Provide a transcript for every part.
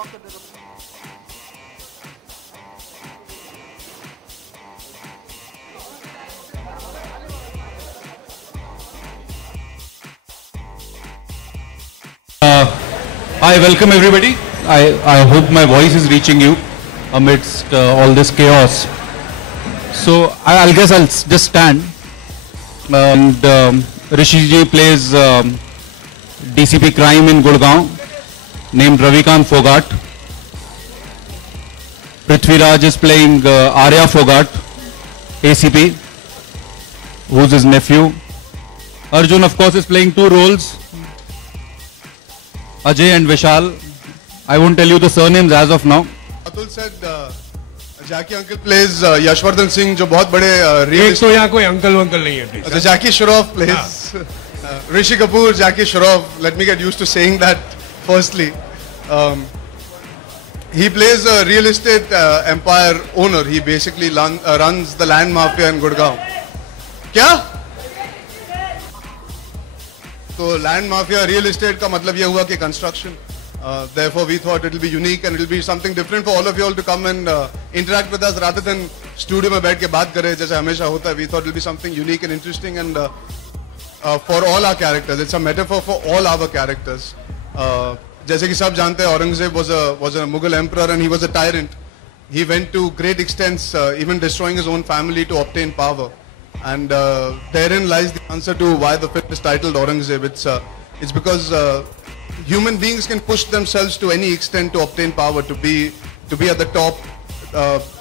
I welcome everybody. I hope my voice is reaching you amidst all this chaos. So I'll guess I'll just stand. And Rishi ji plays DCP crime in Gurgaon, named Ravikant Fogart. Prithviraj is playing Arya Fogart, ACP, who's his nephew. Arjun, of course, is playing two roles, Ajay and Vishal. I won't tell you the surnames as of now. Atul said Jackie uncle plays Yashwardhan Singh, जो बहुत बड़े एक तो यहाँ कोई uncle वंकल नहीं है. अच्छा, Jackie Shroff plays Rishi Kapoor, Jackie Shroff. Let me get used to saying that firstly. He plays a real estate empire owner. He basically runs the land mafia in Gurgaon. क्या? तो land mafia real estate का मतलब ये हुआ कि construction. Therefore, we thought it will be unique and it will be something different for all of you all to come and interact with us rather than studio में बैठ के बात करें जैसे हमेशा होता है. We thought it will be something unique and interesting and for all our characters. It's a metaphor for all our characters. जैसे कि सब जानते हैं, Aurangzeb was a Mughal emperor and he was a tyrant. He went to great extents, even destroying his own family to obtain power. And therein lies the answer to why the film is titled Aurangzeb. It's because human beings can push themselves to any extent to obtain power, to be at the top.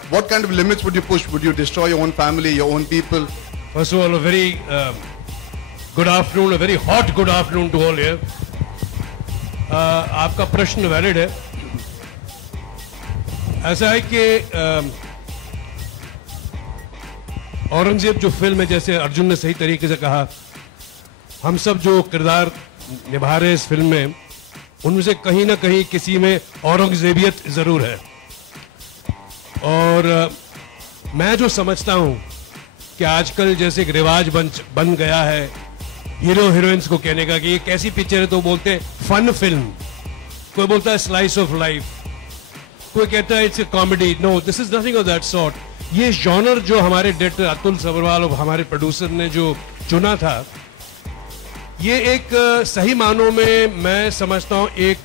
What kind of limits would you push? Would you destroy your own family, your own people? First of all, a very good afternoon, a very hot good afternoon to all here. आपका प्रश्न valid है. ऐसा है कि औरंगजेब जो film है, जैसे अर्जुन ने सही तरीके से कहा, हम सब जो किरदार निभा रहे हैं इस फिल्म में, उनमें से कहीं ना कहीं किसी में औरंगजेबियत जरूर है. और मैं जो समझता हूं कि आजकल जैसे एक रिवाज बन गया है हीरो हीरोइंस को कहने का कि ये कैसी पिक्चर है, तो बोलते हैं फन फिल्म, कोई बोलता है स्लाइस ऑफ लाइफ, कोई कहता है it's a comedy. No, this is nothing of that sort. ये जॉनर जो हमारे डायरेक्टर अतुल सब्रवाल और हमारे प्रोड्यूसर ने जो चुना था, ये एक सही मानों में मैं समझता हूं एक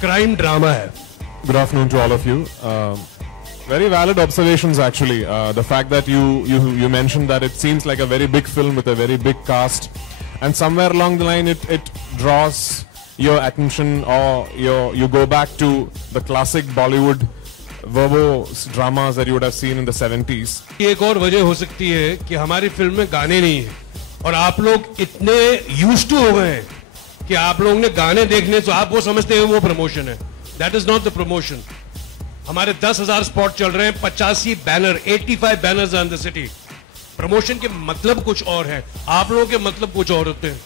क्राइम ड्रामा है. Good afternoon to all of you. Very valid observations actually. The fact that you mentioned that it seems like a very big film with a very big cast, and somewhere along the line it draws your attention, or you go back to the classic Bollywood verbose dramas that you would have seen in the 70s. एक और वजह हो सकती है कि हमारी film में गाने नहीं है, और आप लोग इतने यूज्ड टू हो गए हैं कि आप लोगों ने गाने देखने तो आप वो समझते हैं वो प्रमोशन है. That is not the promotion. हमारे 10,000 स्पॉट चल रहे हैं, 85 banner, 85 banners in the city. Promotion के मतलब कुछ और है, आप लोगों के मतलब कुछ और होते हैं.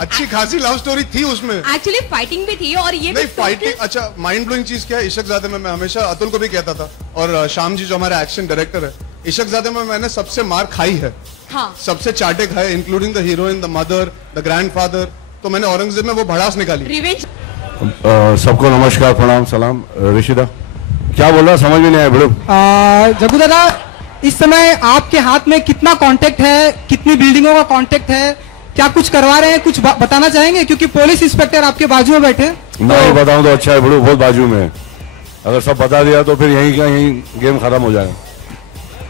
अच्छी खासी लव स्टोरी थी उसमें. एक्चुअली फाइटिंग भी थी, और ये नहीं फाइटिंग. अच्छा, माइंड ब्लोइंग चीज क्या है, इशकजादे में मैं हमेशा अतुल को भी कहता था, और श्याम जी जो हमारा एक्शन डायरेक्टर है, इशकजादे में मैंने सबसे मार खाई है. हाँ. सबसे चाटे खाए, including the heroine, the mother, the grandfather. तो मैंने औरंगजेब में वो भड़ास निकाली. रिवेंज. सबको नमस्कार, प्रणाम, सलाम. ऋषिदा क्या बोल रहा, समझ में नहीं आया बड़ो. जग्गू दादा, इस समय आपके हाथ में कितना कांटेक्ट है, कितनी बिल्डिंगों का कांटेक्ट है, क्या कुछ करवा रहे हैं, कुछ बताना चाहेंगे? क्योंकि पुलिस इंस्पेक्टर आपके बाजू में बैठे. नहीं बताऊं तो अच्छा है बड़ो, बहुत बाजू में. अगर सब बता दिया तो फिर यहीं का यहीं गेम खत्म हो जाएगा.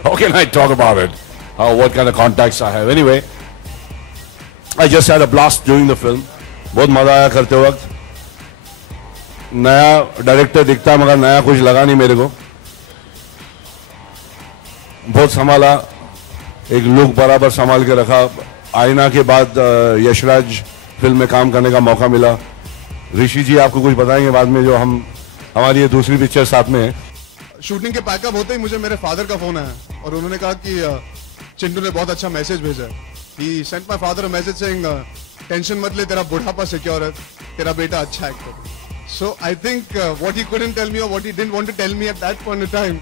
How can I talk about it? What kind of contacts I have? Anyway, I just had a blast during the film. बहुत मजा आया करते वक्त. नया डायरेक्टर दिखता मगर नया कुछ लगा नहीं मेरे को. बहुत संभाला, एक लुक बराबर संभाल के रखा. आईना के बाद यशराज फिल्म में काम करने का मौका मिला. ऋषि जी आपको कुछ बताएंगे बाद में, जो हमारी ये दूसरी पिक्चर साथ में है. शूटिंग के पैकअप होते ही मुझे मेरे फादर का फोन आया और उन्होंने कहा कि चिंटू ने बहुत अच्छा मैसेज भेजा है. He sent my father a message saying tension मत ले, तेरा बुढ़ापा सिक्योर है, तेरा बेटा अच्छा actor. So I think what he couldn't tell me और what he didn't want to tell me at that point in time.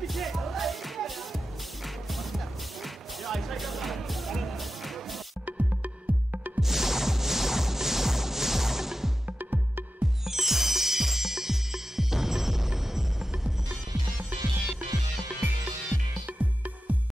पीछे